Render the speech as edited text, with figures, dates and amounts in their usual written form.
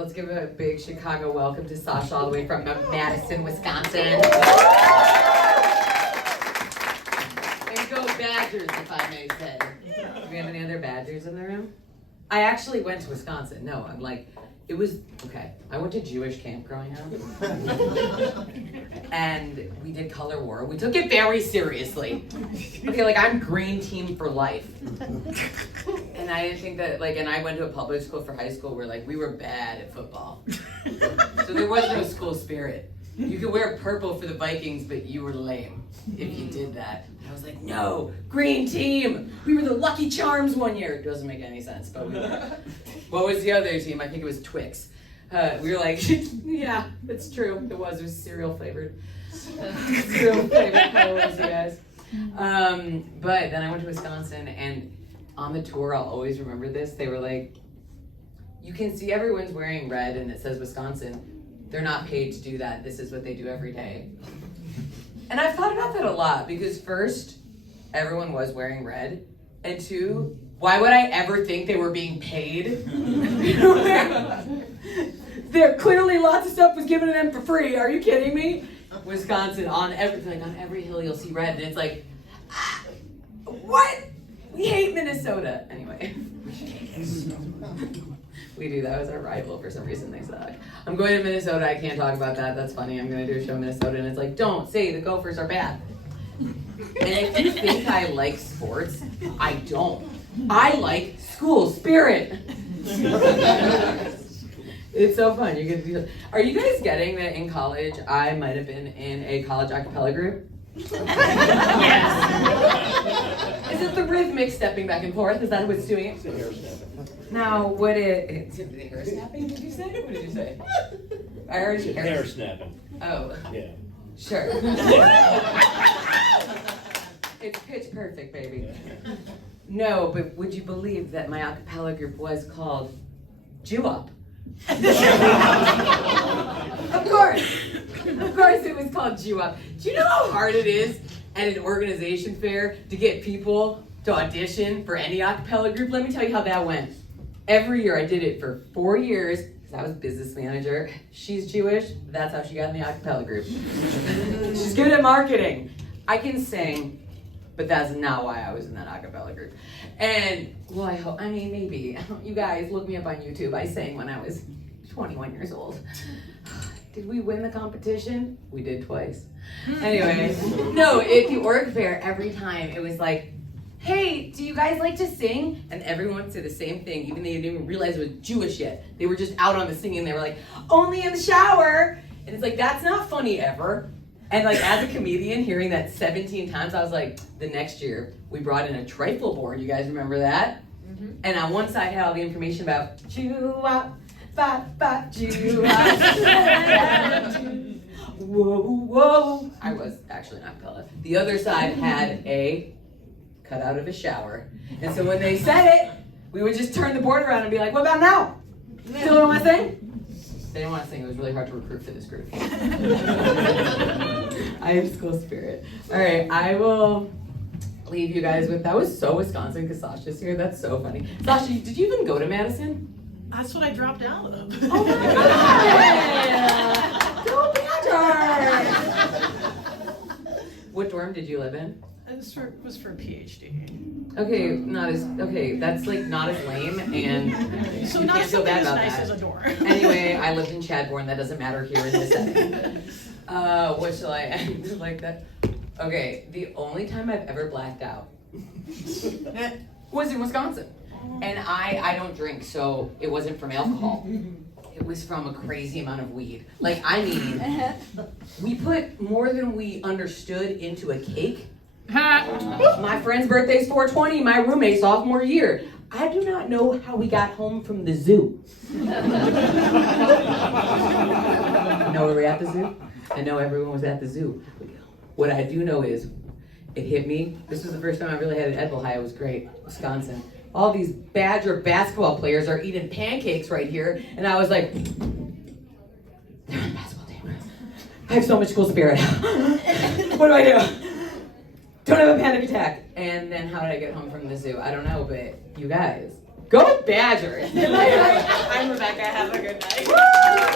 let's give a big Chicago welcome to Sasha all the way from Madison, Wisconsin. And go Badgers, if I may say. Do we have any other Badgers in the room? I actually went to Wisconsin. No, I'm like, it was, okay, I went to Jewish camp growing up. And we did color war. We took it very seriously. Okay, like I'm green team for life. And I didn't think that, like, and I went to a public school for high school where, like, we were bad at football. So there was no school spirit. You could wear purple for the Vikings, but you were lame if you did that. And I was like, no, green team. We were the Lucky Charms one year. It doesn't make any sense, but we were. What was the other team? I think it was Twix. We were like, yeah, it's true. It was cereal flavored. Cereal flavored colors, you guys. But then I went to Wisconsin, and on the tour, I'll always remember this. They were like, you can see everyone's wearing red and it says Wisconsin. They're not paid to do that. This is what they do every day. And I've thought about that a lot because first, everyone was wearing red. And two, why would I ever think they were being paid? There clearly lots of stuff was given to them for free. Are you kidding me? Wisconsin, on every hill you'll see red. And it's like, what? We hate Minnesota. Anyway. We do. That was our rival for some reason. They suck. I'm going to Minnesota. I can't talk about that. That's funny. I'm going to do a show in Minnesota, and it's like, don't say the Gophers are bad. And if you think I like sports, I don't. I like school spirit. It's so fun. You get to do. Are you guys getting that in college? I might have been in a college a cappella group. Yes. Is it the rhythmic stepping back and forth? Is that what's doing it? Now, what it's hair snapping, did you say? What did you say? I heard hair snapping. Oh. Yeah. Sure. It's pitch perfect, baby. No, but would you believe that my a cappella group was called Jew Up? Of course it was called Jew Up. Do you know how hard it is at an organization fair to get people to audition for any a cappella group? Let me tell you how that went. Every year I did it for 4 years because I was business manager. She's Jewish. That's how she got in the a cappella group. She's good at marketing. I can sing, but that's not why I was in that a cappella group. And, well, maybe. You guys, look me up on YouTube. I sang when I was 21 years old. Did we win the competition? We did twice. Anyway, no, at the org fair, every time it was like, hey, do you guys like to sing? And everyone would say the same thing, even though they didn't even realize it was Jewish yet. They were just out on the singing. They were like, only in the shower. And it's like, that's not funny ever. And like, as a comedian, hearing that 17 times, I was like, the next year, we brought in a trifle board. You guys remember that? Mm-hmm. And on one side had all the information about Jew-up, ba-ba, Jew-up. Whoa, whoa. I was actually not cappella. The other side had a cut out of a shower. And so when they said it, we would just turn the board around and be like, what about now? Still don't want to sing? They didn't want to sing. It was really hard to recruit for this group. I have school spirit. All right, I will leave you guys with, that was so Wisconsin because Sasha's here. That's so funny. Sasha, did you even go to Madison? That's what I dropped out of. Oh my God! Go Badgers! What dorm did you live in? It was for PhD. Okay, that's like not as lame, and So you not can't feel something bad as about nice that. as a dorm. Anyway, I lived in Chadbourne. That doesn't matter here in this setting. What shall I end like that? Okay, the only time I've ever blacked out was in Wisconsin. And I don't drink, so it wasn't from alcohol. It was from a crazy amount of weed. Like, I mean, we put more than we understood into a cake. My friend's birthday's 420, my roommate sophomore year. I do not know how we got home from the zoo. No, were we at the zoo? I know everyone was at the zoo. What I do know is, it hit me. This was the first time I really had an edible high. It was great. Wisconsin. All these Badger basketball players are eating pancakes right here. And I was like, they're on the basketball team. I have so much school spirit. What do I do? Don't have a panic attack. And then how did I get home from the zoo? I don't know, but you guys, Go Badgers. I'm Rebecca. Have a good night.